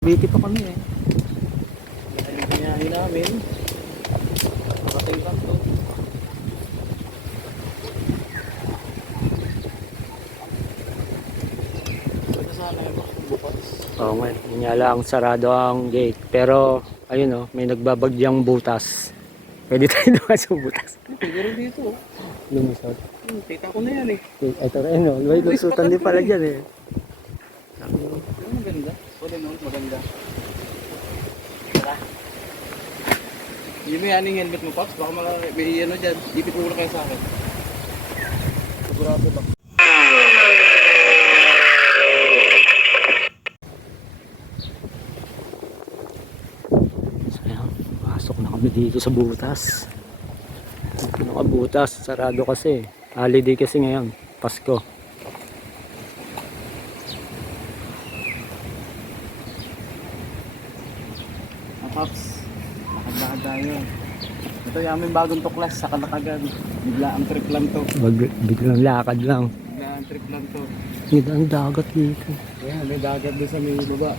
Biti pa kami eh. Dahil yung pinyahin namin. Makating lang to. Pwede sana yung bukas. Oo nga, yun nga lang, sarado ang gate. Pero, ayun oh, may nagbabagyang butas. Pwede tayo doon sa butas. Pwede rin dito. Lumusot. Kita ko na yan eh. Ito rin oh, may lusutan din pala dyan eh. Maganda. Pwede no, maganda. Tara. Yung may aning helmet mo, Pops. Baka may ano dyan. Ipit mo kayo sa akin. Sigurado ba? So yan, pasok na kami dito sa butas. Dito nakabutas, sarado kasi. Holiday kasi ngayon, Pasko. Pops, lakad-lakad tayo. Ito yung aming bagong tuklas sa Kalakagan. Bigla ang trip lang to. Biglang lakad lang. Bigla ang trip lang to. Ganda ang dagat dito. Ayan, may dagat din sa may baba.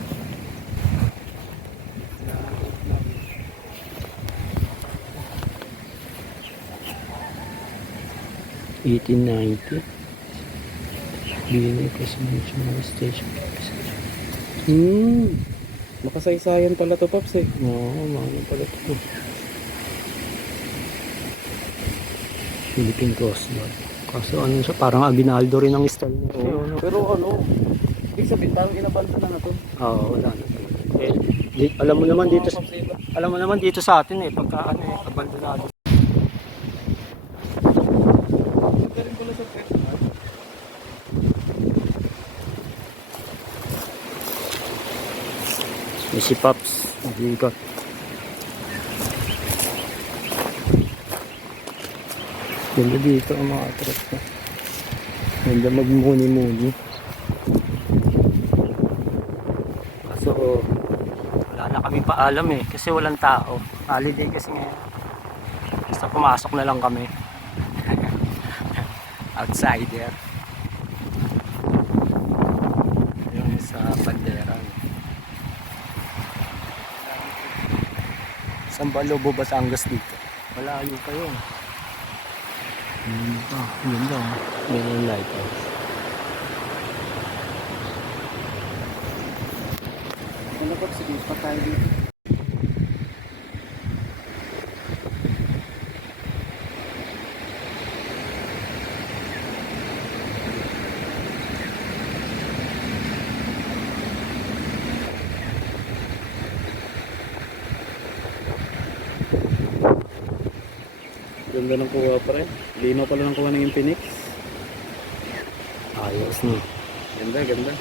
$18.90 Bini Cosmetic Station. Makasaysayan pala to, Pops eh. Oo, mga pala ito. Philippine Coast Guard. Kaso ano siya, parang Aguinaldo rin ang style niya. Oo, pero ano, ibig sabihin parang inabanda na to. Oo, wala na. Alam mo naman dito sa atin eh, pagka ano eh, abandonado. Ito rin pala sa trip. May si Pops, nag-iikot. Ganda dito ang mga trip ko. Ganda magmuni-muni. Kaso wala na kami paalam eh, kasi walang tao. Holiday kasi ngayon. Basta pumasok na lang kami. Outsider. Ayun sa bandera. Saan ba Lobo, Batangas dito? Malayo pa yun. Yun lang. Yun yung lighthouse. Ano ba, sige, pa tayo dito. Ganda ng kuha pa rin. Lino pala ng kuha ng Infinix. Ayos na. Ganda, ganda.